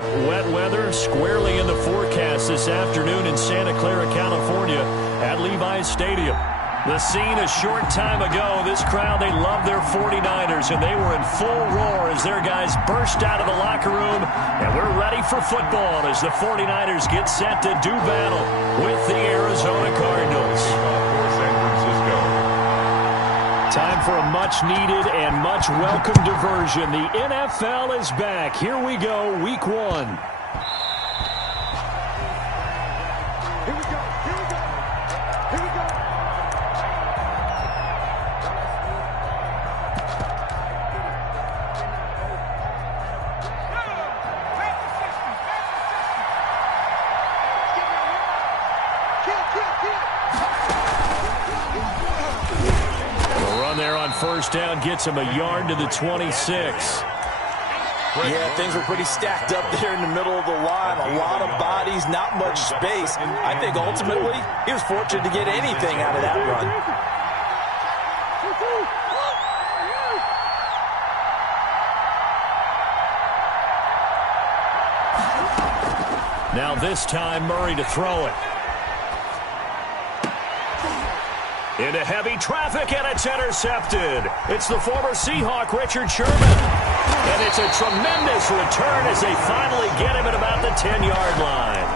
Wet weather squarely in the forecast this afternoon in Santa Clara, California at Levi's Stadium. The scene a short time ago, this crowd, they love their 49ers, and they were in full roar as their guys burst out of the locker room, and we're ready for football as the 49ers get set to do battle with the Arizona Cardinals. Time for a much-needed and much-welcome diversion. The NFL is back. Here we go, Week 1. First down gets him a yard to the 26. Yeah, things were pretty stacked up there in the middle of the line. A lot of bodies, not much space. I think ultimately he was fortunate to get anything out of that run. Now this time Murray to throw it. Into heavy traffic, and it's intercepted. It's the former Seahawk, Richard Sherman. And it's a tremendous return as they finally get him at about the 10-yard line.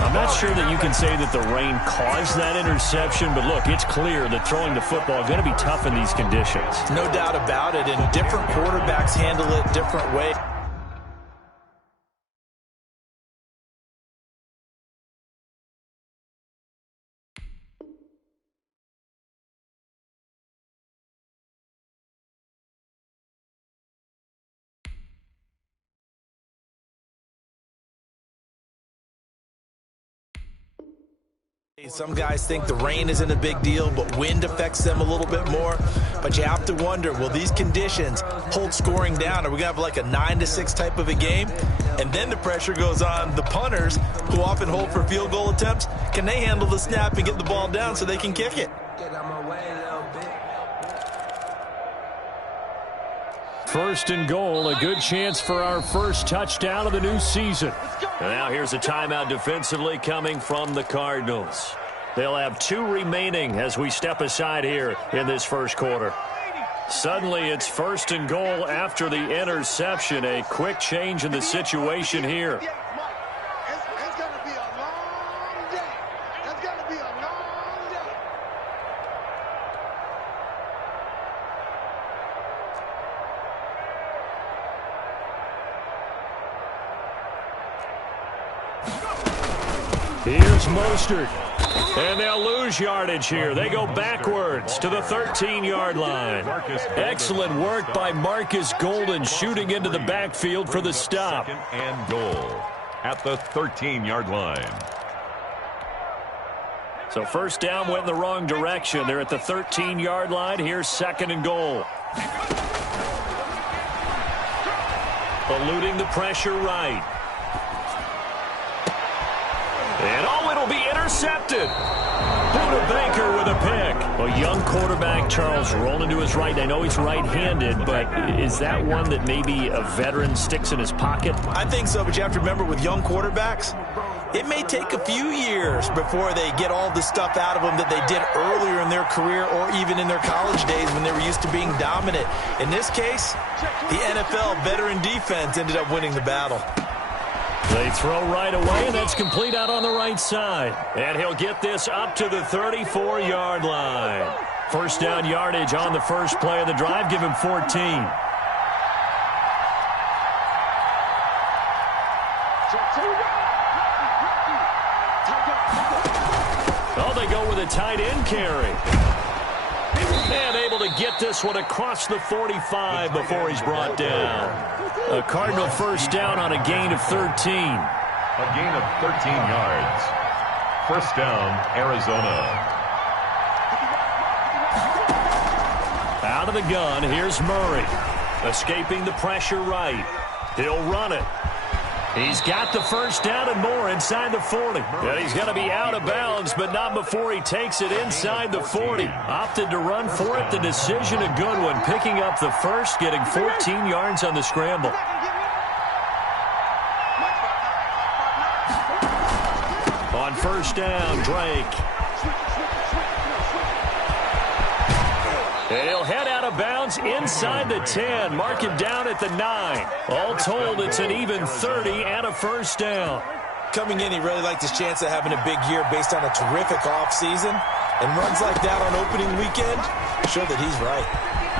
I'm not sure that you can say that the rain caused that interception, but look, it's clear that throwing the football is going to be tough in these conditions. No doubt about it, and different quarterbacks handle it different ways. Some guys think the rain isn't a big deal, but wind affects them a little bit more. But you have to wonder, will these conditions hold scoring down? Are we going to have like a 9-6 type of a game? And then the pressure goes on the punters, who often hold for field goal attempts. Can they handle the snap and get the ball down so they can kick it? First and goal, a good chance for our first touchdown of the new season. And now here's a timeout defensively coming from the Cardinals. They'll have 2 remaining as we step aside here in this first quarter. Suddenly it's first and goal after the interception. A quick change in the situation here. Here's Mostert, and they'll lose yardage here. They go backwards to the 13-yard line. Excellent work by Marcus Golden, shooting into the backfield for the stop. Second and goal at the 13-yard line. So first down went in the wrong direction. They're at the 13-yard line. Here's second and goal. Eluding the pressure right. And it'll be intercepted. Buda Baker with a pick. A young quarterback, Charles, rolling to his right. I know he's right-handed, but is that one that maybe a veteran sticks in his pocket? I think so, but you have to remember with young quarterbacks, it may take a few years before they get all the stuff out of them that they did earlier in their career or even in their college days when they were used to being dominant. In this case, the NFL veteran defense ended up winning the battle. They throw right away, and that's complete out on the right side. And he'll get this up to the 34-yard line. First down yardage on the first play of the drive. Give him 14. Oh, they go with a tight end carry. And able to get this one across the 45 before he's brought down. A Cardinal first down on a gain of 13. A gain of 13 yards. First down, Arizona. Out of the gun, here's Murray. Escaping the pressure right. He'll run it. He's got the first down and more inside the 40. And he's going to be out of bounds, but not before he takes it inside the 40. Opted to run for it. The decision a good one. Picking up the first, getting 14 yards on the scramble. first down. Drake. And he'll head out of bounds inside the 10. Mark him down at the 9. All told, it's an even 30 and a first down. Coming in, he really liked his chance of having a big year based on a terrific offseason. And runs like that on opening weekend show that he's right.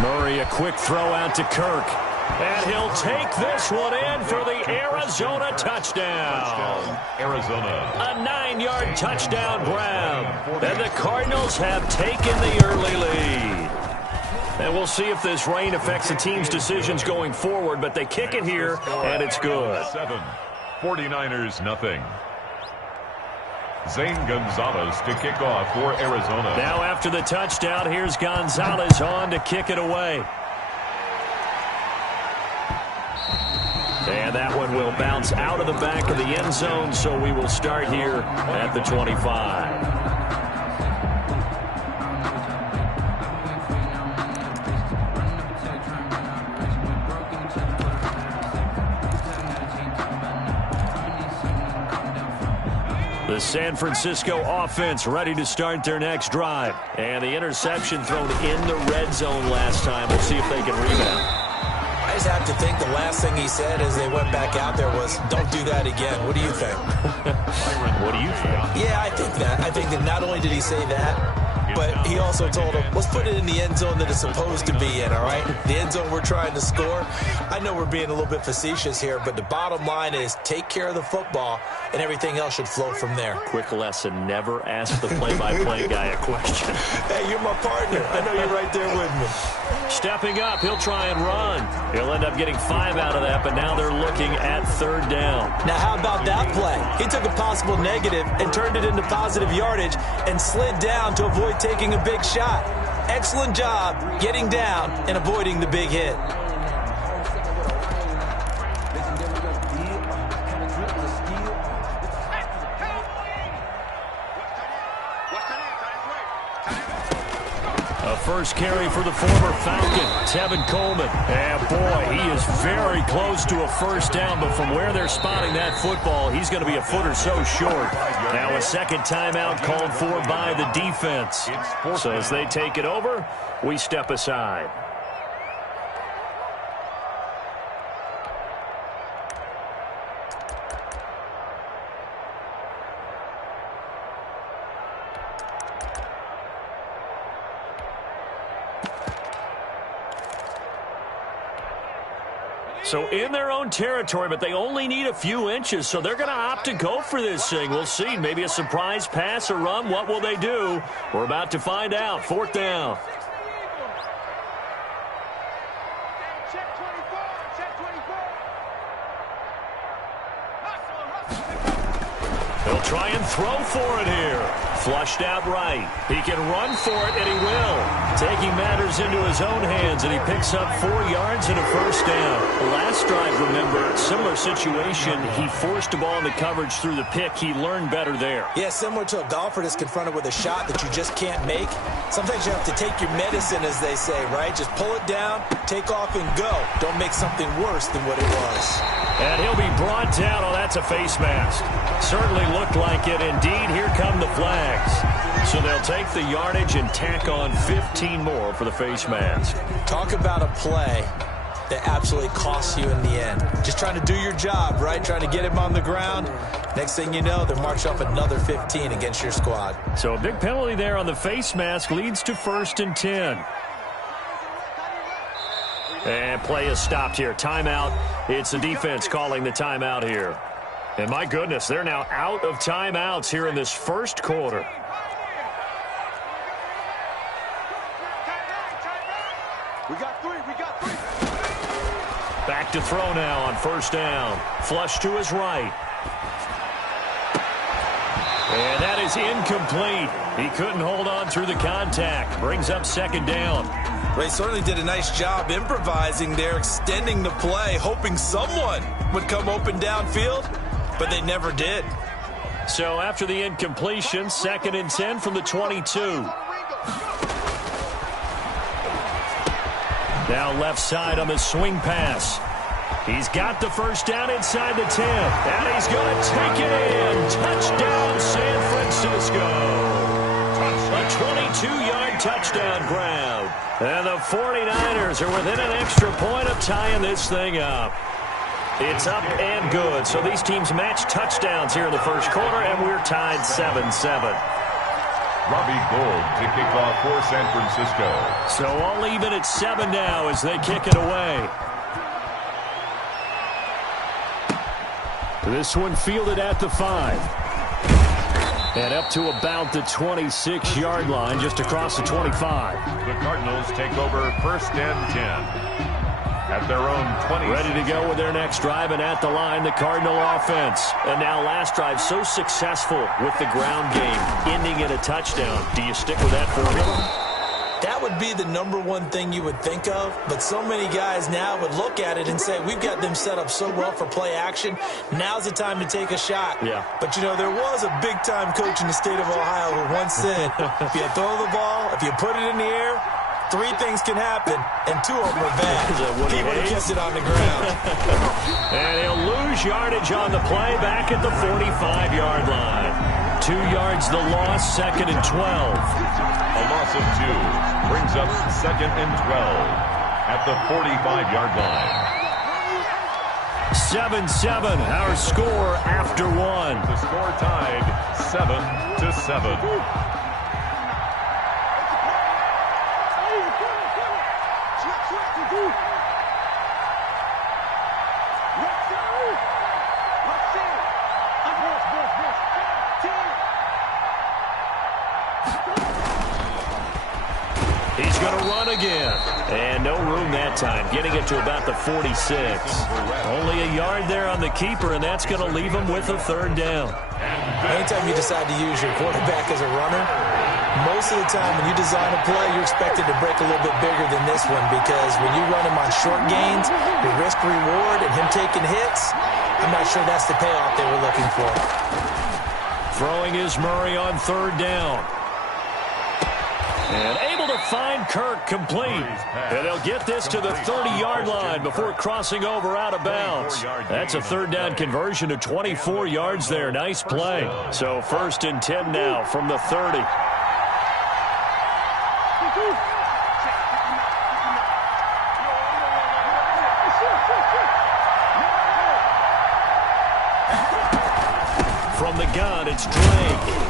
Murray, a quick throw out to Kirk. And he'll take this one in for the Arizona touchdown. Arizona. A 9-yard touchdown grab. And the Cardinals have taken the early lead. And we'll see if this rain affects the team's decisions going forward, but they kick it here, and it's good. 7. 49ers nothing. Zane Gonzalez to kick off for Arizona. Now after the touchdown, here's Gonzalez on to kick it away. And that one will bounce out of the back of the end zone, so we will start here at the 25. The San Francisco offense ready to start their next drive. And the interception thrown in the red zone last time. We'll see if they can rebound. I just have to think the last thing he said as they went back out there was, don't do that again. What do you think? What do you think? Yeah, I think that. I think that not only did he say that, but he also told him, let's put it in the end zone that it's supposed to be in, all right? The end zone we're trying to score. I know we're being a little bit facetious here, but the bottom line is take care of the football, and everything else should flow from there. Quick lesson, never ask the play-by-play guy a question. Hey, you're my partner. I know you're right there with me. Stepping up, he'll try and run. He'll end up getting 5 out of that, but now they're looking at third down. Now, how about that play? He took a possible negative and turned it into positive yardage and slid down to avoid taking a big shot. Excellent job getting down and avoiding the big hit. A first carry for the former Falcon, Tevin Coleman. And boy, he is very close to a first down, but from where they're spotting that football, he's going to be a foot or so short. Now a second timeout called for by the defense. So as they take it over, we step aside. So in their own territory, but they only need a few inches, so they're going to opt to go for this thing. We'll see. Maybe a surprise pass or run. What will they do? We're about to find out. Fourth down. He'll try and throw for it here. Flushed out right. He can run for it, and he will. Taking matters into his own hands, and he picks up 4 yards and a first down. Last drive, remember, similar situation. He forced a ball into coverage through the pick. He learned better there. Yeah, similar to a golfer that's confronted with a shot that you just can't make. Sometimes you have to take your medicine, as they say, right? Just pull it down, take off, and go. Don't make something worse than what it was. And he'll be brought down. Oh, that's a face mask. Certainly looked like it. Indeed, here come the flags. So they'll take the yardage and tack on 15 more for the face mask. Talk about a play that absolutely costs you in the end. Just trying to do your job, right? Trying to get him on the ground. Next thing you know, they're marching up another 15 against your squad. So a big penalty there on the face mask leads to 1st and 10. And play is stopped here. Timeout. It's the defense calling the timeout here. And my goodness, they're now out of timeouts here in this first quarter. We got three. Back to throw now on first down. Flush to his right. And that is incomplete. He couldn't hold on through the contact. Brings up second down. They certainly did a nice job improvising there, extending the play, hoping someone would come open downfield, but they never did. So after the incompletion, 2nd and 10 from the 22. Now left side on the swing pass. He's got the first down inside the 10. And he's going to take it in. Touchdown, San Francisco. A 22-yard touchdown grab. And the 49ers are within an extra point of tying this thing up. It's up and good. So these teams match touchdowns here in the first quarter, and we're tied 7-7. Robbie Gould to kick off for San Francisco. So all even at 7 now as they kick it away. This one fielded at the 5. And up to about the 26-yard line, just across the 25. The Cardinals take over first and 10. At their own 20. Ready to go with their next drive, and at the line, the Cardinal offense. And now last drive so successful with the ground game, ending in a touchdown. Do you stick with that formula? That would be the number one thing you would think of, but so many guys now would look at it and say, we've got them set up so well for play action. Now's the time to take a shot. Yeah. But, you know, there was a big-time coach in the state of Ohio who once said, if you throw the ball, if you put it in the air, 3 things can happen, and 2 of them are bad. He would have kept it on the ground. And he'll lose yardage on the play back at the 45-yard line. 2 yards the loss, second and 12. A loss of 2 brings up second and 12 at the 45-yard line. 7-7, our score after 1. The score tied 7-7. He's going to run again. And no room that time, getting it to about the 46. Only a yard there on the keeper, and that's going to leave him with a 3rd down. Anytime you decide to use your quarterback as a runner, most of the time when you design a play, you're expected to break a little bit bigger than this one, because when you run him on short gains, your risk-reward and him taking hits, I'm not sure that's the payoff they were looking for. Throwing is Murray on 3rd down. And able to find Kirk complete. And they'll get this to the 30-yard line before crossing over out of bounds. That's a 3rd down conversion to 24 yards there. Nice play. So 1st and 10 now from the 30. From the gun, it's Drake.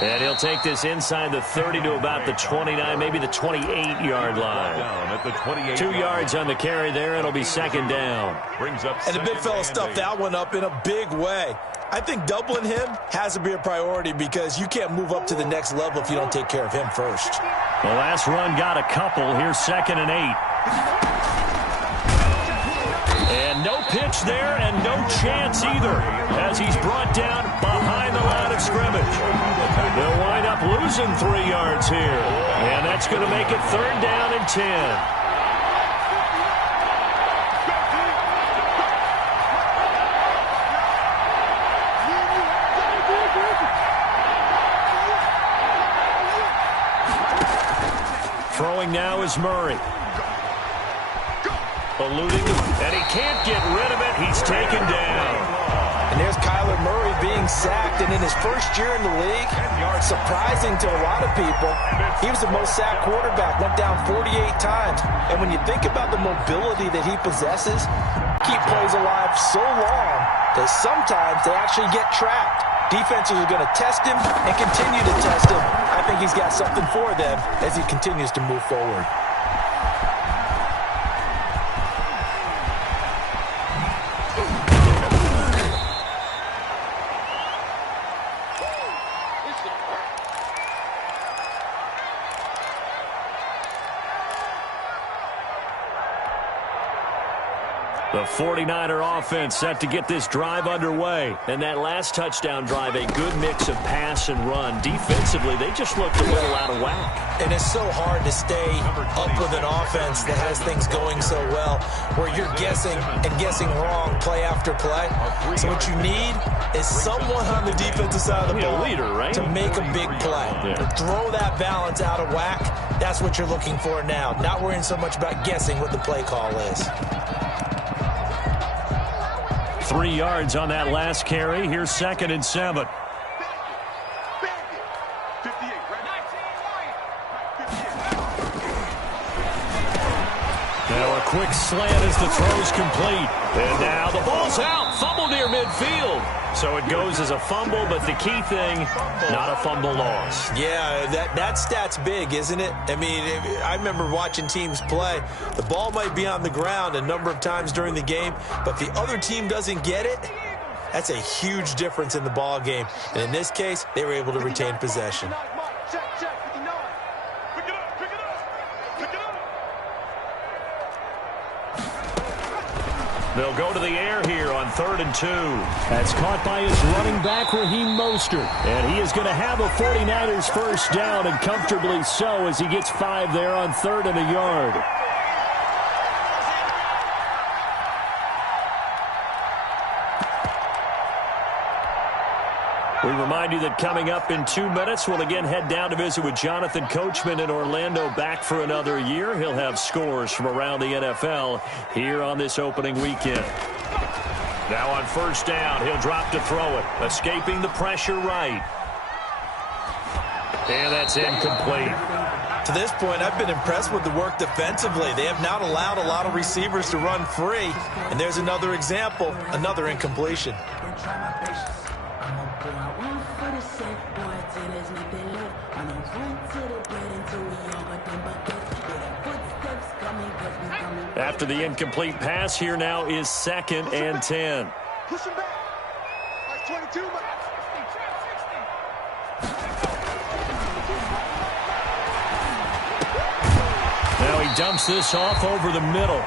And he'll take this inside the 30 to about the 29, maybe the 28-yard line. Down at the 28. 2 yards on the carry there. It'll be 2nd down. Brings up And the big fella stuffed that one up in a big way. I think doubling him has to be a priority, because you can't move up to the next level if you don't take care of him first. The last run got a couple. Here's 2nd and 8. And no pitch there, and no chance either, as he's brought down behind the line of scrimmage. They'll wind up losing 3 yards here, and that's going to make it 3rd down and 10. Throwing now is Murray. Eluding, and he can't get rid of it. He's taken down. And there's Kyler Murray being sacked, and in his first year in the league, surprising to a lot of people, he was the most sacked quarterback, went down 48 times. And when you think about the mobility that he possesses, keep plays alive so long that sometimes they actually get trapped. Defenses are going to test him and continue to test him. I think he's got something for them as he continues to move forward. The 49er offense set to get this drive underway. And that last touchdown drive, a good mix of pass and run. Defensively, they just looked a little out of whack. And it's so hard to stay up with an offense that has things going so well, where you're guessing and guessing wrong play after play. So what you need is someone on the defensive side of the ball leader, right? to make a big play. Yeah. Throw that balance out of whack. That's what you're looking for now. Not worrying so much about guessing what the play call is. 3 yards on that last carry. Here's 2nd and 7. Now a quick slant as the throw's complete. And now the ball's out. Fumble near midfield. So it goes as a fumble, but the key thing, not a fumble loss. Yeah, that stat's big, isn't it? I mean, I remember watching teams play. The ball might be on the ground a number of times during the game, but if the other team doesn't get it, that's a huge difference in the ball game. And in this case, they were able to retain possession. They'll go to the air here on 3rd and 2. That's caught by his running back, Raheem Mostert. And he is going to have a 49ers first down, and comfortably so, as he gets 5 there on 3rd and a yard. We remind you that coming up in 2 minutes, we'll again head down to visit with Jonathan Coachman in Orlando, back for another year. He'll have scores from around the NFL here on this opening weekend. Now on first down, he'll drop to throw it, escaping the pressure right. And that's incomplete. To this point, I've been impressed with the work defensively. They have not allowed a lot of receivers to run free. And there's another example, another incompletion. After the incomplete pass, here now is 2nd and 10. Push him back. Like 22, man. Now he dumps this off over the middle.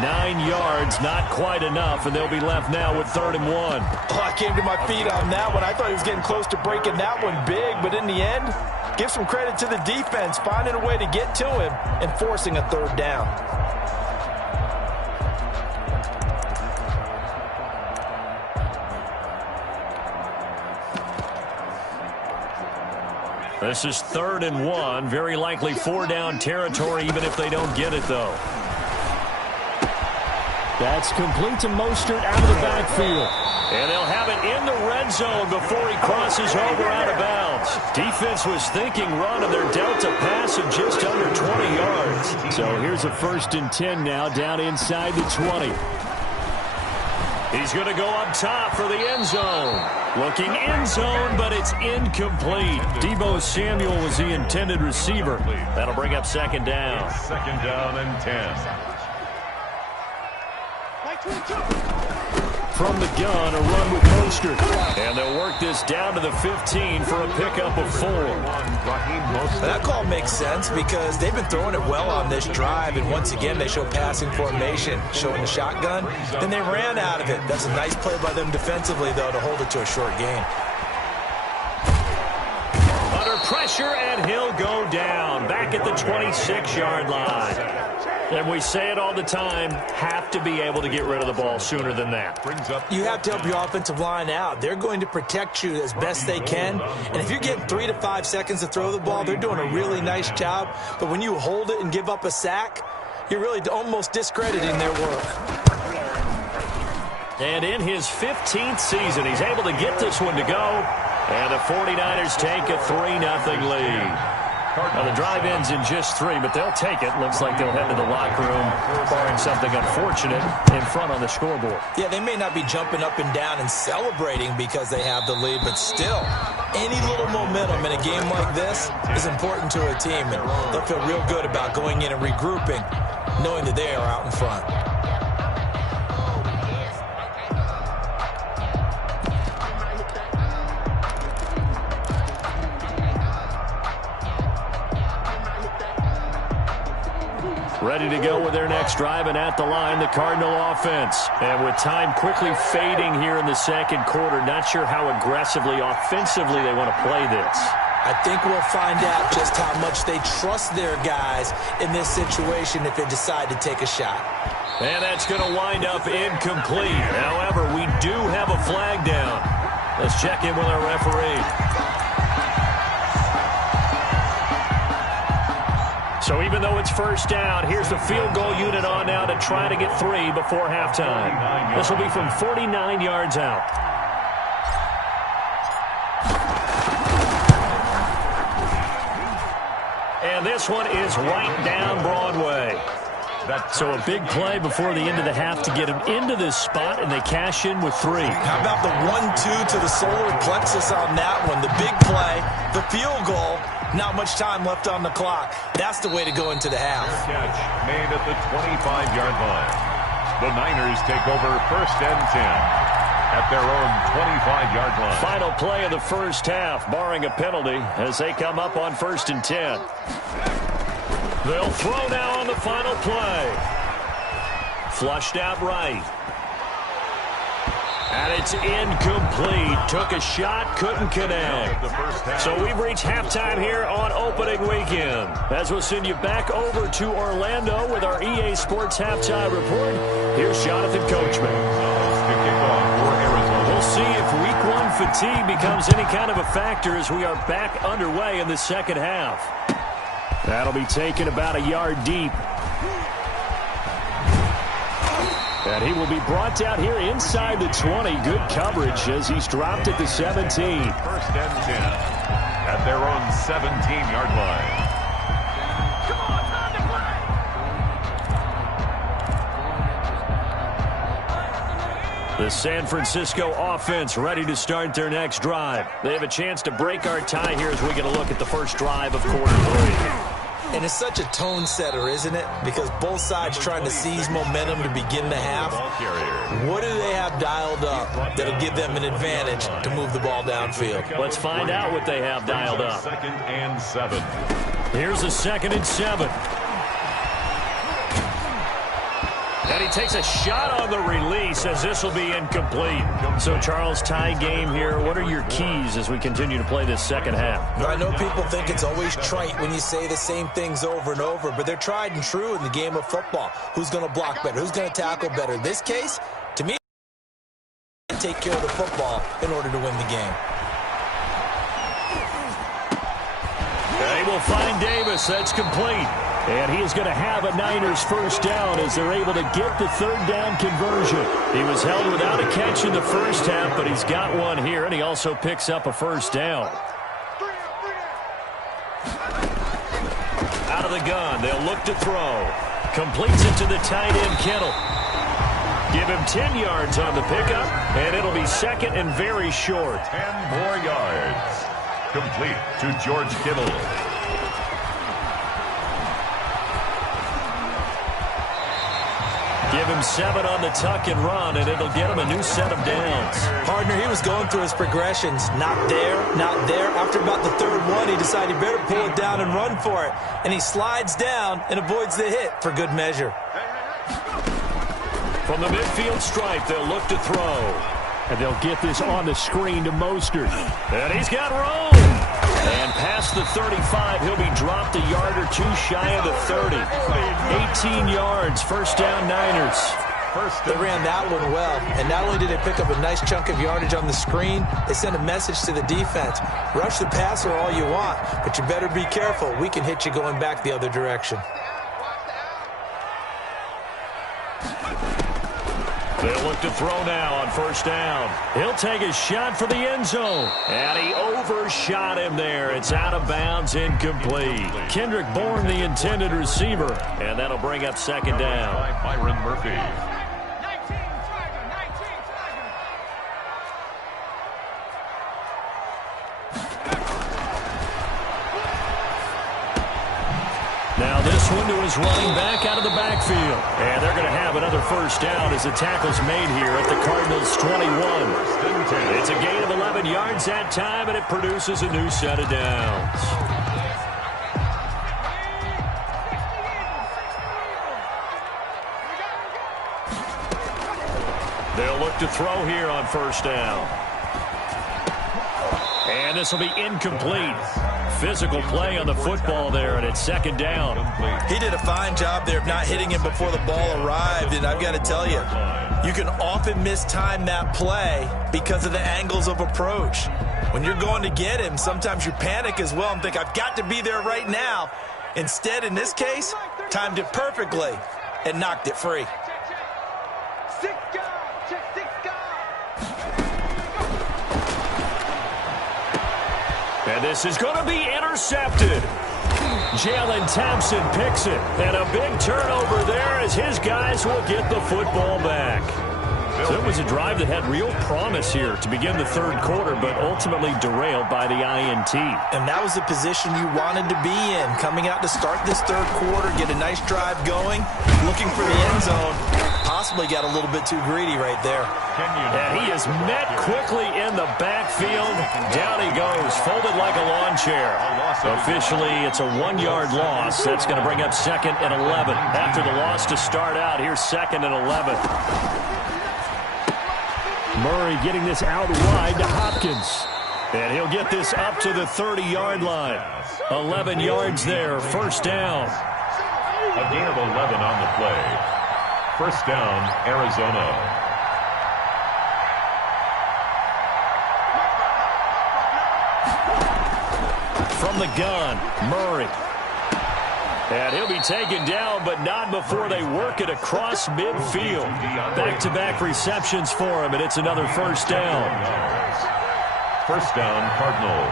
9 yards, not quite enough, and they'll be left now with 3rd and 1. Oh, I came to my feet on that one. I thought he was getting close to breaking that one big, but in the end, give some credit to the defense, finding a way to get to him and forcing a 3rd down. This is 3rd and 1, very likely 4-down territory, even if they don't get it, though. That's complete to Mostert out of the backfield. And they'll have it in the red zone before he crosses over out of bounds. Defense was thinking run, and they're dealt a pass of just under 20 yards. So here's a 1st and 10 now, down inside the 20. He's going to go up top for the end zone. Looking end zone, but it's incomplete. Deebo Samuel was the intended receiver. That'll bring up 2nd down. 2nd down and 10. From the gun, a run with Mostert. And they'll work this down to the 15 for a pickup of 4. That call makes sense because they've been throwing it well on this drive, and once again they show passing formation, showing the shotgun. Then they ran out of it. That's a nice play by them defensively, though, to hold it to a short gain. Under pressure, and he'll go down. Back at the 26-yard line. And we say it all the time, have to be able to get rid of the ball sooner than that. You have to help your offensive line out. They're going to protect you as best they can. And if you're getting 3 to 5 seconds to throw the ball, they're doing a really nice job. But when you hold it and give up a sack, you're really almost discrediting their work. And in his 15th season, he's able to get this one to go. And the 49ers take a 3-0 lead. Now, the drive ends in just 3, but they'll take it. Looks like they'll head to the locker room, barring something unfortunate, in front on the scoreboard. Yeah, they may not be jumping up and down and celebrating because they have the lead, but still, any little momentum in a game like this is important to a team, and they'll feel real good about going in and regrouping, knowing that they are out in front. Ready to go with their next drive, and at the line, the Cardinal offense. And with time quickly fading here in the 2nd quarter, not sure how aggressively, offensively they want to play this. I think we'll find out just how much they trust their guys in this situation if they decide to take a shot. And that's going to wind up incomplete. However, we do have a flag down. Let's check in with our referee. So even though it's first down, here's the field goal unit on now to try to get 3 before halftime. This will be from 49 yards out. And this one is right down Broadway. So a big play before the end of the half to get him into this spot, and they cash in with 3. How about the 1-2 to the solar plexus on that one? The big play, the field goal, not much time left on the clock. That's the way to go into the half. Catch made at the 25-yard line. The Niners take over first and 10 at their own 25-yard line. Final play of the first half, barring a penalty, as they come up on first and 10. They'll throw now on the final play. Flushed out right. And it's incomplete. Took a shot, couldn't connect. So we've reached halftime here on opening weekend. As we'll send you back over to Orlando with our EA Sports Halftime Report, here's Jonathan Coachman. We'll see if Week 1 fatigue becomes any kind of a factor as we are back underway in the second half. That'll be taken about a yard deep. And he will be brought down here inside the 20. Good coverage as he's dropped at the 17. First and 10 at their own 17-yard line. The San Francisco offense ready to start their next drive. They have a chance to break our tie here as we get a look at the first drive of quarter 3. And it's such a tone setter, isn't it? Because both sides trying to seize momentum to begin the half. What do they have dialed up that'll give them an advantage to move the ball downfield? Let's find out what they have dialed up. Second and 7. Here's a 2nd and 7. And he takes a shot on the release as this will be incomplete. So, Charles, tie game here. What are your keys as we continue to play this second half? I know people think it's always trite when you say the same things over and over, but they're tried and true in the game of football. Who's going to block better? Who's going to tackle better? In this case, to me, take care of the football in order to win the game. They will find Davis. That's complete. And he is going to have a Niners first down as they're able to get the third down conversion. He was held without a catch in the first half, but he's got one here, and he also picks up a first down. Out of the gun, they'll look to throw. Completes it to the tight end, Kittle. Give him 10 yards on the pickup, and it'll be second and very short. 10 more yards. Complete to George Kittle. Give him 7 on the tuck and run, and it'll get him a new set of downs. Partner, he was going through his progressions. Not there, not there. After about the third one, he decided he better pull it down and run for it. And he slides down and avoids the hit for good measure. From the midfield stripe, they'll look to throw. And they'll get this on the screen to Mostert. And he's got room. And past the 35, he'll be dropped a yard or two shy of the 30. 18 yards, first down Niners. They ran that one well. And not only did they pick up a nice chunk of yardage on the screen, they sent a message to the defense. Rush the passer all you want, but you better be careful. We can hit you going back the other direction. They'll look to throw now on first down. He'll take a shot for the end zone. And he overshot him there. It's out of bounds, incomplete. Kendrick Bourne, the intended receiver. And that'll bring up second down. By Byron Murphy. Now this one to his running back out of the backfield. And they're going to have another first down as the tackle's made here at the Cardinals' 21. It's a gain of 11 yards that time, and it produces a new set of downs. They'll look to throw here on first down. And this will be incomplete. Physical play on the football there, and it's second down. He did a fine job there of not hitting him before the ball arrived, and I've got to tell you, you can often mistime that play because of the angles of approach. When you're going to get him, sometimes you panic as well and think, I've got to be there right now. Instead, in this case, timed it perfectly and knocked it free. And this is going to be intercepted. Jalen Thompson picks it. And a big turnover there as his guys will get the football back. So it was a drive that had real promise here to begin the third quarter, but ultimately derailed by the INT. And that was the position you wanted to be in. Coming out to start this third quarter, get a nice drive going, looking for the end zone. Possibly got a little bit too greedy right there. And he is met quickly in the backfield. Down he goes, folded like a lawn chair. Officially, it's a 1-yard loss. That's going to bring up 2nd and 11. After the loss to start out, here's 2nd and 11. Murray getting this out wide to Hopkins. And he'll get this up to the 30-yard line. 11 yards there, first down. A gain of 11 on the play. First down, Arizona. From the gun, Murray. And he'll be taken down, but not before they work it across midfield. Back-to-back receptions for him, and it's another first down. First down, Cardinals.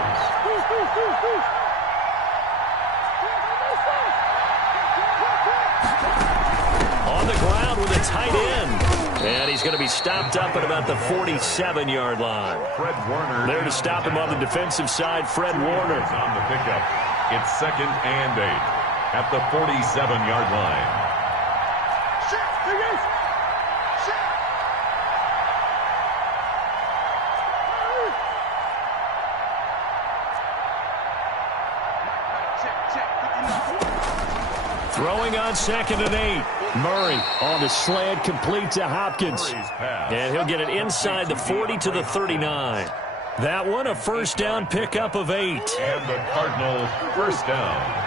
On the ground with a tight end. And he's going to be stopped up at about the 47-yard line. Fred Warner. There to stop him on the defensive side, Fred Warner. On the pickup. It's 2nd and 8. At the 47-yard line. Throwing on 2nd and 8. Murray on the slant, complete to Hopkins. And he'll get it inside the 40 to the 39. That one, a first down pickup of 8. And the Cardinals first down.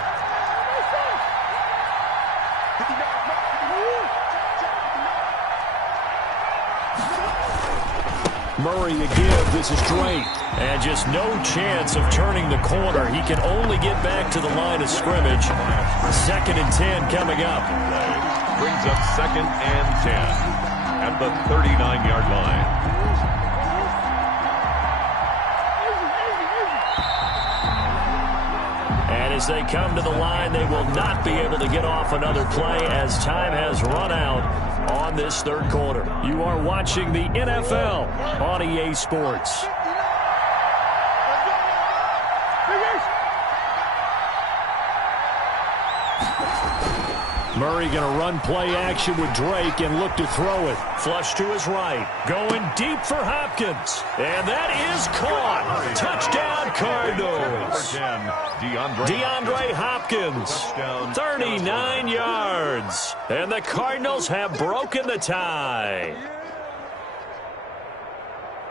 Murray to give. This is Drake. And just no chance of turning the corner. He can only get back to the line of scrimmage. 2nd and 10 coming up. Brings up 2nd and 10 at the 39-yard line. And as they come to the line, they will not be able to get off another play as time has run out on this third quarter. You are watching the NFL on EA Sports. Murray going to run play action with Drake and look to throw it. Flush to his right. Going deep for Hopkins. And that is caught. Touchdown, Cardinals. DeAndre Hopkins. 39 yards. And the Cardinals have broken the tie.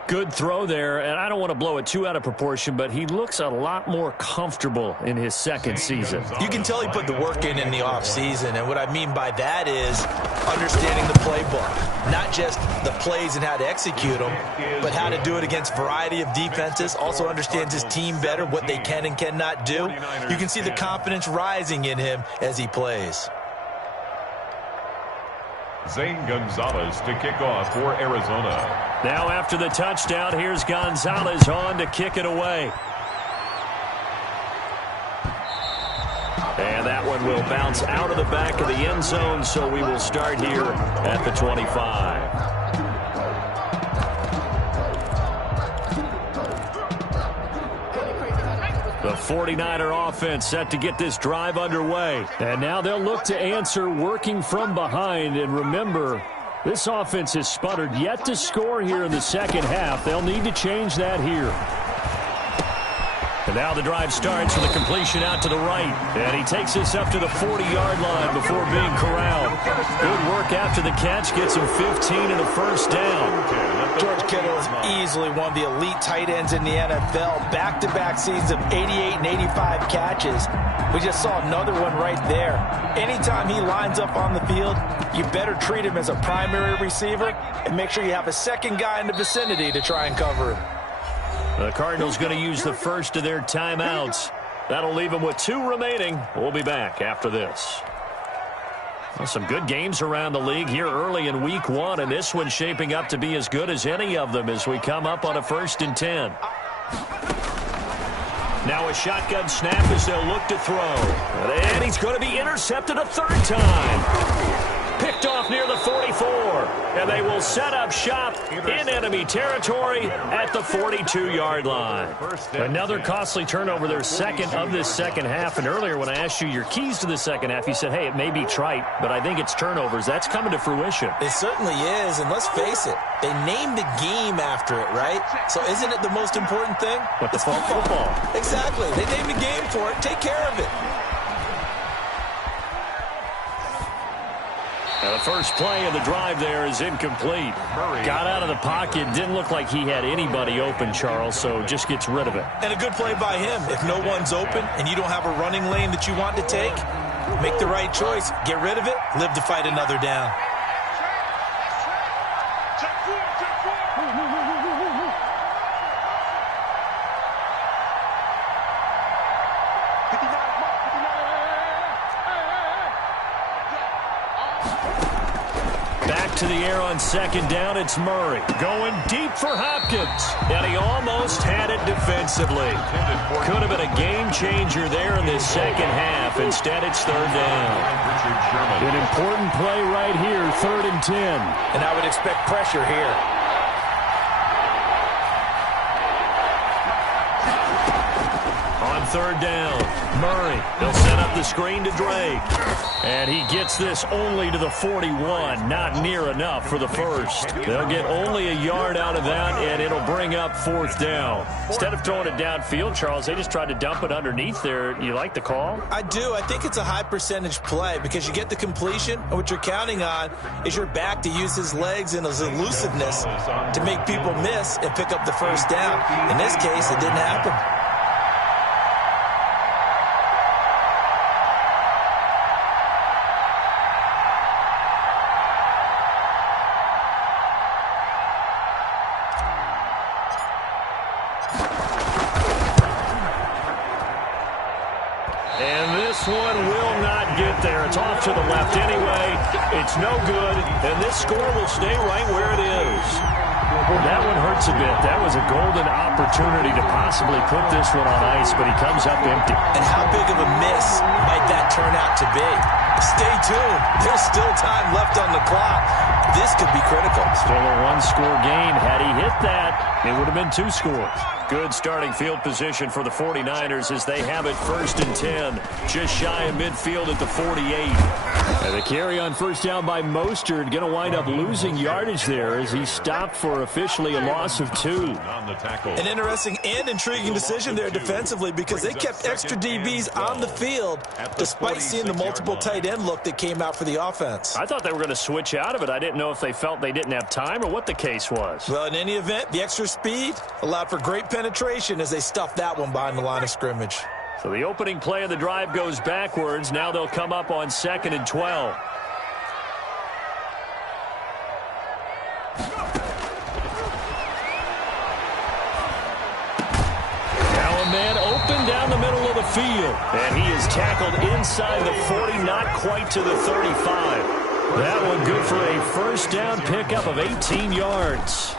Good throw there, and I don't want to blow it too out of proportion, but he looks a lot more comfortable in his second season. You can tell he put the work in the offseason, and what I mean by that is understanding the playbook. Not just the plays and how to execute them, but how to do it against a variety of defenses. Also understands his team better, what they can and cannot do. You can see the confidence rising in him as he plays. Zane Gonzalez to kick off for Arizona. Now after the touchdown, here's Gonzalez on to kick it away. And that one will bounce out of the back of the end zone, so we will start here at the 25. The 49er offense set to get this drive underway. And now they'll look to answer working from behind. And remember, this offense has sputtered yet to score here in the second half. They'll need to change that here. And now the drive starts with a completion out to the right. And he takes this up to the 40-yard line before being corralled. Good work after the catch. Gets him 15 and a first down. George Kittle is easily one of the elite tight ends in the NFL. Back-to-back seasons of 88 and 85 catches. We just saw another one right there. Anytime he lines up on the field, you better treat him as a primary receiver and make sure you have a second guy in the vicinity to try and cover him. The Cardinals going to use the first of their timeouts. That'll leave him with 2 remaining. We'll be back after this. Well, some good games around the league here early in week 1, and this one's shaping up to be as good as any of them as we come up on a 1st and 10. Now a shotgun snap as they'll look to throw. And he's going to be intercepted a 3rd time. Picked off near the 44. And they will set up shop in enemy territory at the 42-yard line. Another costly turnover, their 2nd of this second half. And earlier when I asked you your keys to the second half, you said, hey, it may be trite, but I think it's turnovers. That's coming to fruition. It certainly is, and let's face it, they named the game after it, right? So isn't it the most important thing? But it's football. Exactly. They named the game for it. Take care of it. Now the first play of the drive there is incomplete. Got out of the pocket. Didn't look like he had anybody open, Charles, so just gets rid of it. And a good play by him. If no one's open and you don't have a running lane that you want to take, make the right choice. Get rid of it. Live to fight another down. To the air on 2nd down, it's Murray. Going deep for Hopkins. And he almost had it defensively. Could have been a game changer there in this second half. Instead, it's 3rd down. An important play right here, 3rd and 10. And I would expect pressure here. On 3rd down, Murray. They'll set up the screen to Drake. And he gets this only to the 41. Not near enough for the 1st. They'll get only a yard out of that, and it'll bring up 4th down. Instead of throwing it downfield, Charles, they just tried to dump it underneath there. You like the call? I do. I think it's a high percentage play because you get the completion, and what you're counting on is your back to use his legs and his elusiveness to make people miss and pick up the 1st down. In this case, it didn't happen. One will not get there. It's off to the left anyway. It's no good, and this score will stay right where it is. That one hurts a bit. That was a golden opportunity to possibly put this one on ice, but he comes up empty. And how big of a miss might that turn out to be? Stay tuned. There's still time left on the clock. This could be critical. Still a 1-score game. Had he hit that, it would have been 2 scores. Good starting field position for the 49ers as they have it 1st and 10. Just shy of midfield at the 48. And the carry on 1st down by Mostert. Going to wind up losing yardage there as he stopped for officially a loss of 2. An interesting and intriguing decision there defensively because they kept extra DBs on the field despite seeing the multiple tight end look that came out for the offense. I thought they were going to switch out of it. I didn't know if they felt they didn't have time or what the case was. Well, in any event, the extra speed allowed for great penetration as they stuffed that one behind the line of scrimmage. So the opening play of the drive goes backwards. Now they'll come up on 2nd and 12. Now a man open down the middle of the field. And he is tackled inside the 40, not quite to the 35. That one good for a 1st down pickup of 18 yards.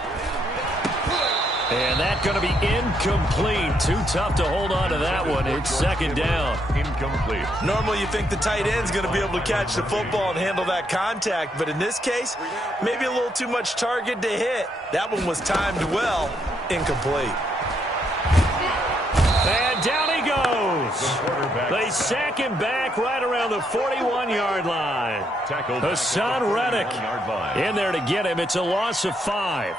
And that's going to be incomplete. Too tough to hold on to that one. It's 2nd down. Incomplete. Normally you think the tight end's going to be able to catch the football and handle that contact, but in this case, maybe a little too much target to hit. That one was timed well. Incomplete. And down he goes. They sack him back right around the 41-yard line. Hassan Reddick in there to get him. It's a loss of 5.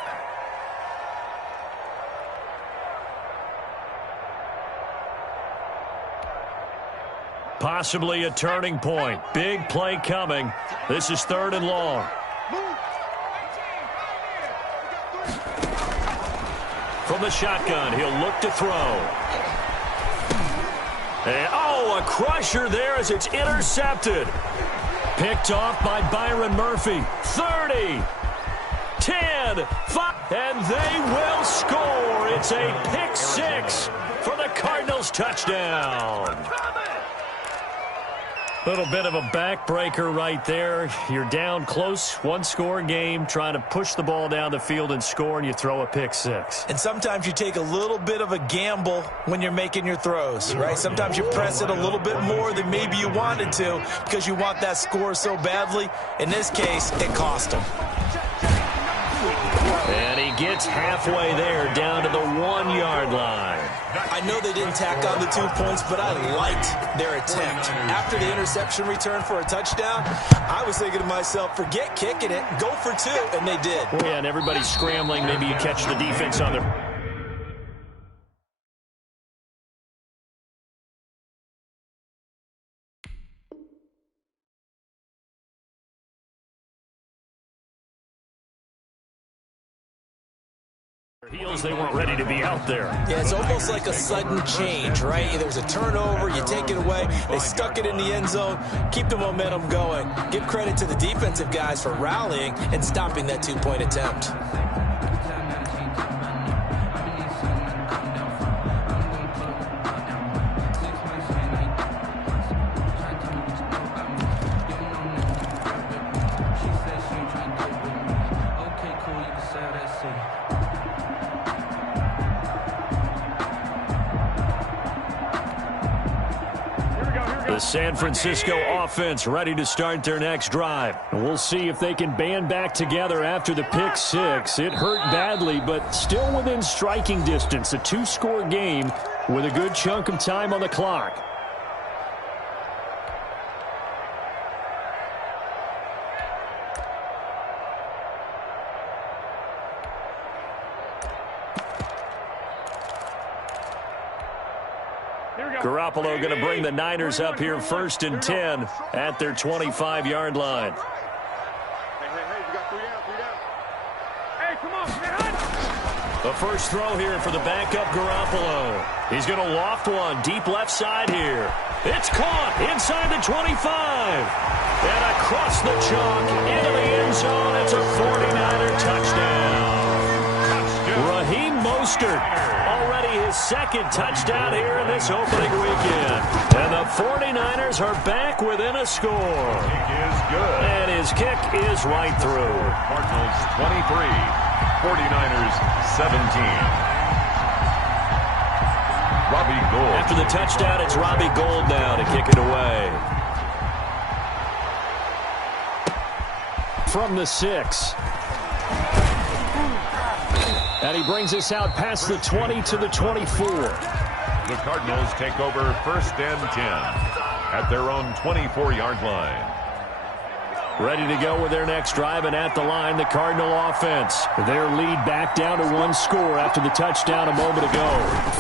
Possibly a turning point. Big play coming. This is 3rd and long. From the shotgun, he'll look to throw. And, a crusher there as it's intercepted. Picked off by Byron Murphy. 30. 10, 5, and they will score. It's a pick six for the Cardinals touchdown. Little bit of a backbreaker right there. You're down close, one-score game, trying to push the ball down the field and score, and you throw a pick six. And sometimes you take a little bit of a gamble when you're making your throws, right? Sometimes you press it a little bit more than maybe you wanted to because you want that score so badly. In this case, it cost him. And he gets halfway there, down to the 1-yard line. I know they didn't tack on the 2 points, but I liked their attempt. After the interception return for a touchdown, I was thinking to myself, forget kicking it, go for 2, and they did. Oh, yeah, and everybody's scrambling. Maybe you catch the defense on their... heels. They weren't ready to be out there. Yeah, it's almost like a sudden change, right? There's a turnover, you take it away, they stuck it in the end zone, keep the momentum going. Give credit to the defensive guys for rallying and stopping that 2-point attempt. The San Francisco offense ready to start their next drive. We'll see if they can band back together after the pick six. It hurt badly, but still within striking distance. A 2-score game with a good chunk of time on the clock. Garoppolo going to bring the Niners up here 1st and 10 at their 25-yard line. Hey, you got 3 down. Hey, come on, man. The first throw here for the backup Garoppolo. He's going to loft one deep left side here. It's caught inside the 25. And across the chalk into the end zone. It's a 49er touchdown. Raheem Mostert, already his second touchdown here in this opening weekend. And the 49ers are back within a score. Kick is good. And his kick is right through. Cardinals 23, 49ers 17. Robbie Gould. After the touchdown, it's Robbie Gould now to kick it away. From the 6. And he brings us out past the 20 to the 24. The Cardinals take over 1st and 10 at their own 24-yard line. Ready to go with their next drive, and at the line, the Cardinal offense. Their lead back down to 1 score after the touchdown a moment ago.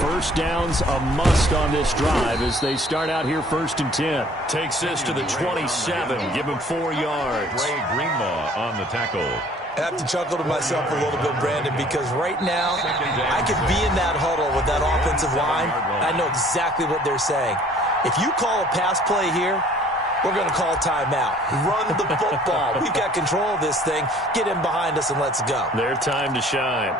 First down's a must on this drive as they start out here 1st and 10. Takes this to the 27, give him 4 yards. Ray Greenlaw on the tackle. I have to chuckle to myself a little bit, Brandon, because right now I could be in that huddle with that offensive line. I know exactly what they're saying. If you call a pass play here, we're going to call a timeout. Run the football. We've got control of this thing. Get in behind us and let's go. Their time to shine.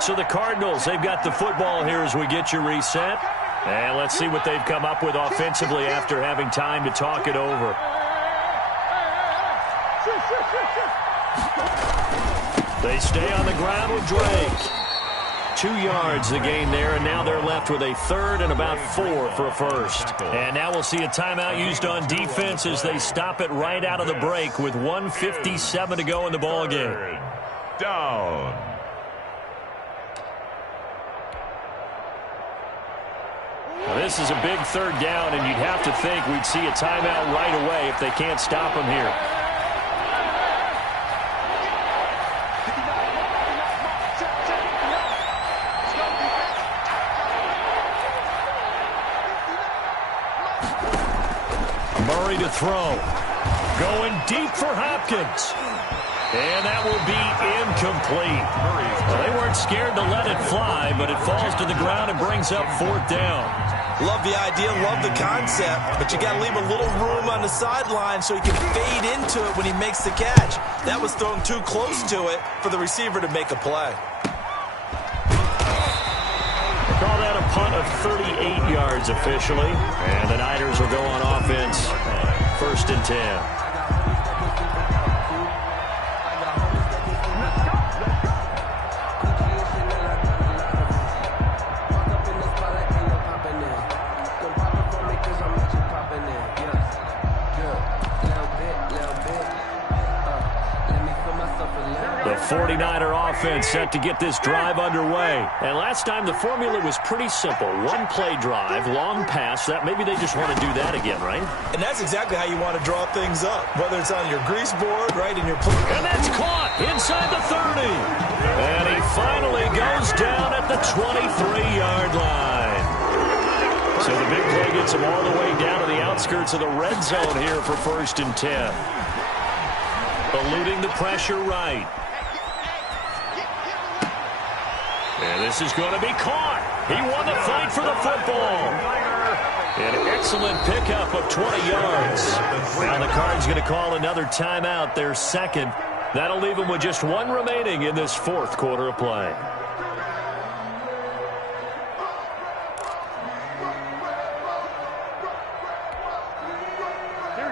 So the Cardinals, they've got the football here as we get you reset. And let's see what they've come up with offensively after having time to talk it over. They stay on the ground with Drake. 2 yards the gain there, and now they're left with a 3rd and about 4 for a first. And now we'll see a timeout used on defense as they stop it right out of the break with 1:57 to go in the ballgame. Down. This is a big 3rd down, and you'd have to think we'd see a timeout right away if they can't stop them here. Murray to throw. Going deep for Hopkins. And that will be incomplete. Well, they weren't scared to let it fly, but it falls to the ground and brings up 4th down. Love the idea, love the concept, but you got to leave a little room on the sideline so he can fade into it when he makes the catch. That was thrown too close to it for the receiver to make a play. Call that a punt of 38 yards officially, and the Niners will go on offense, 1st and 10. The 49er offense set to get this drive underway. And last time the formula was pretty simple. One play drive, long pass. That maybe they just want to do that again, right? And that's exactly how you want to draw things up, whether it's on your grease board, right, in your play. And that's caught inside the 30. And he finally goes down at the 23-yard line. So the big play gets him all the way down to the outskirts of the red zone here for 1st and 10. Eluding the pressure right. And this is going to be caught. He won the fight for the football. An excellent pickup of 20 yards. Now the Cards going to call another timeout, their second. That'll leave them with just one remaining in this 4th quarter of play.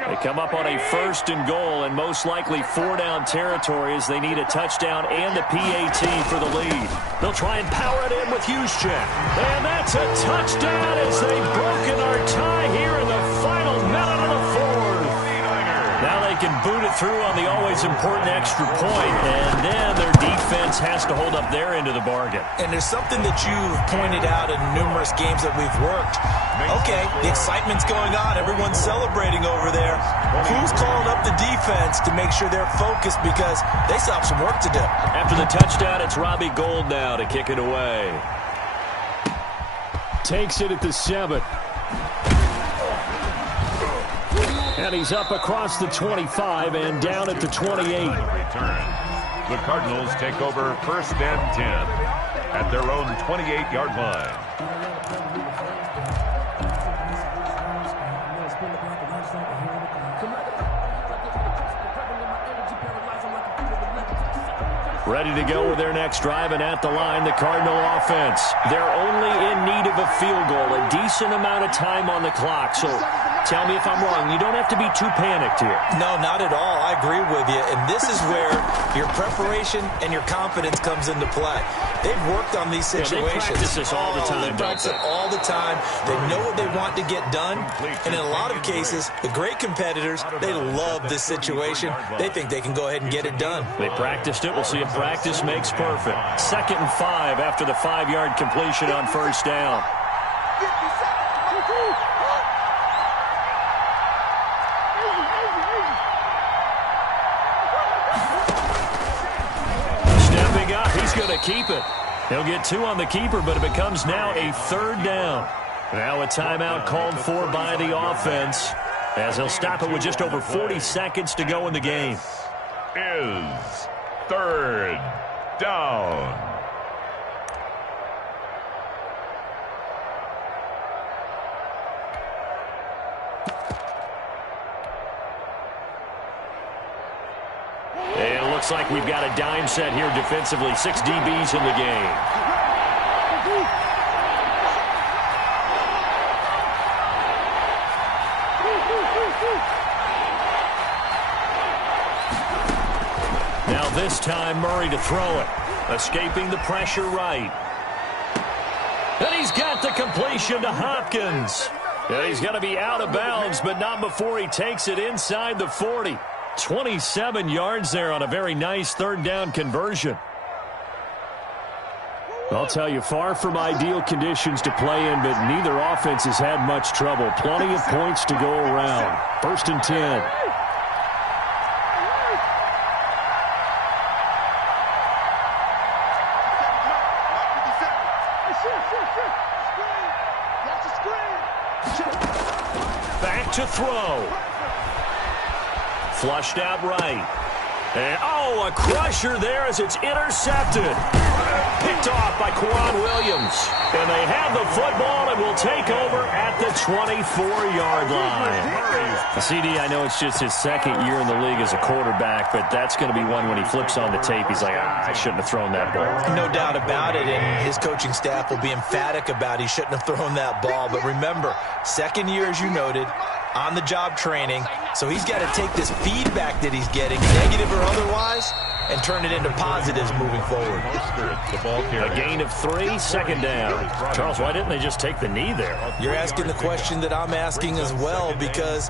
They come up on a 1st and goal and most likely 4-down territory as they need a touchdown and a PAT for the lead. They'll try and power it in with Juszczyk. And that's a touchdown as they've broken our tie here in the final minute of the 4th. Now they can boot it through on the always important extra point, and then their defense has to hold up their end of the bargain. And there's something that you've pointed out in numerous games that we've worked. Okay, the excitement's going on. Everyone's celebrating over there. Who's calling up the defense to make sure they're focused because they still have some work to do? After the touchdown, it's Robbie Gould now to kick it away. Takes it at the 7. And he's up across the 25 and down at the 28. The Cardinals take over 1st and 10 at their own 28-yard line. Ready to go with their next drive, and at the line, the Cardinal offense. They're only in need of a field goal, a decent amount of time on the clock. So tell me if I'm wrong. You don't have to be too panicked here. No, not at all. I agree with you. And this is where your preparation and your confidence comes into play. They've worked on these situations. They practice this all the time. They practice it all the time. They know what they want to get done. And in a lot of cases, the great competitors, they love this situation. They think they can go ahead and get it done. They practiced it. We'll see if practice makes perfect. 2nd and 5 after the 5-yard completion on 1st down. Stepping up, he's going to keep it. He'll get 2 on the keeper, but it becomes now a 3rd down. Now a timeout called for by the offense as he'll stop it with just over 40 seconds to go in the game. Is 3rd down. And it looks like we've got a dime set here defensively. 6 DBs in the game. Now this time Murray to throw it. Escaping the pressure right. And he's got the completion to Hopkins. And he's going to be out of bounds, but not before he takes it inside the 40. 27 yards there on a very nice 3rd down conversion. I'll tell you, far from ideal conditions to play in, but neither offense has had much trouble. Plenty of points to go around. 1st and 10. Back to throw. Flushed out right. And, a crusher there as it's intercepted. Picked off by Quan Williams. And they have the football and will take over at the 24-yard line. CD, I know it's just his second year in the league as a quarterback, but that's going to be one when he flips on the tape, he's like, I shouldn't have thrown that ball. No doubt about it, and his coaching staff will be emphatic about he shouldn't have thrown that ball. But remember, second year, as you noted, on-the-job training, so he's got to take this feedback that he's getting, negative or otherwise, and turn it into positives moving forward. A gain of 3, second down. Charles, why didn't they just take the knee there? You're asking the question that I'm asking as well, because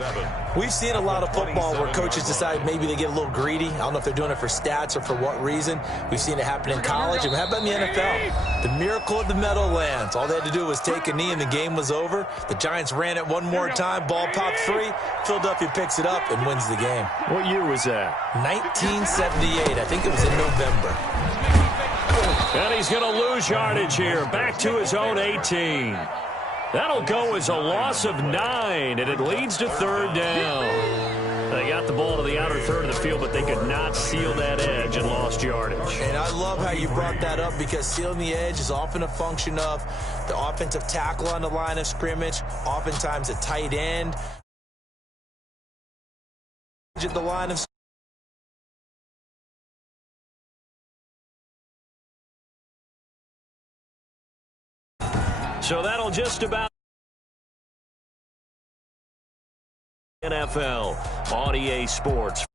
we've seen a lot of football where coaches decide maybe they get a little greedy. I don't know if they're doing it for stats or for what reason. We've seen it happen in college. And how about in the NFL? The miracle of the Meadowlands. All they had to do was take a knee and the game was over. The Giants ran it one more time. Ball popped free. Philadelphia picks it up and wins the game. What year was that? 1978. I think it was in November. And he's going to lose yardage here. Back to his own 18. That'll go as a loss of 9, and it leads to third down. They got the ball to the outer third of the field, but they could not seal that edge and lost yardage. And I love how you brought that up, because sealing the edge is often a function of the offensive tackle on the line of scrimmage, oftentimes a tight end at the line of So that'll just about NFL on EA Sports.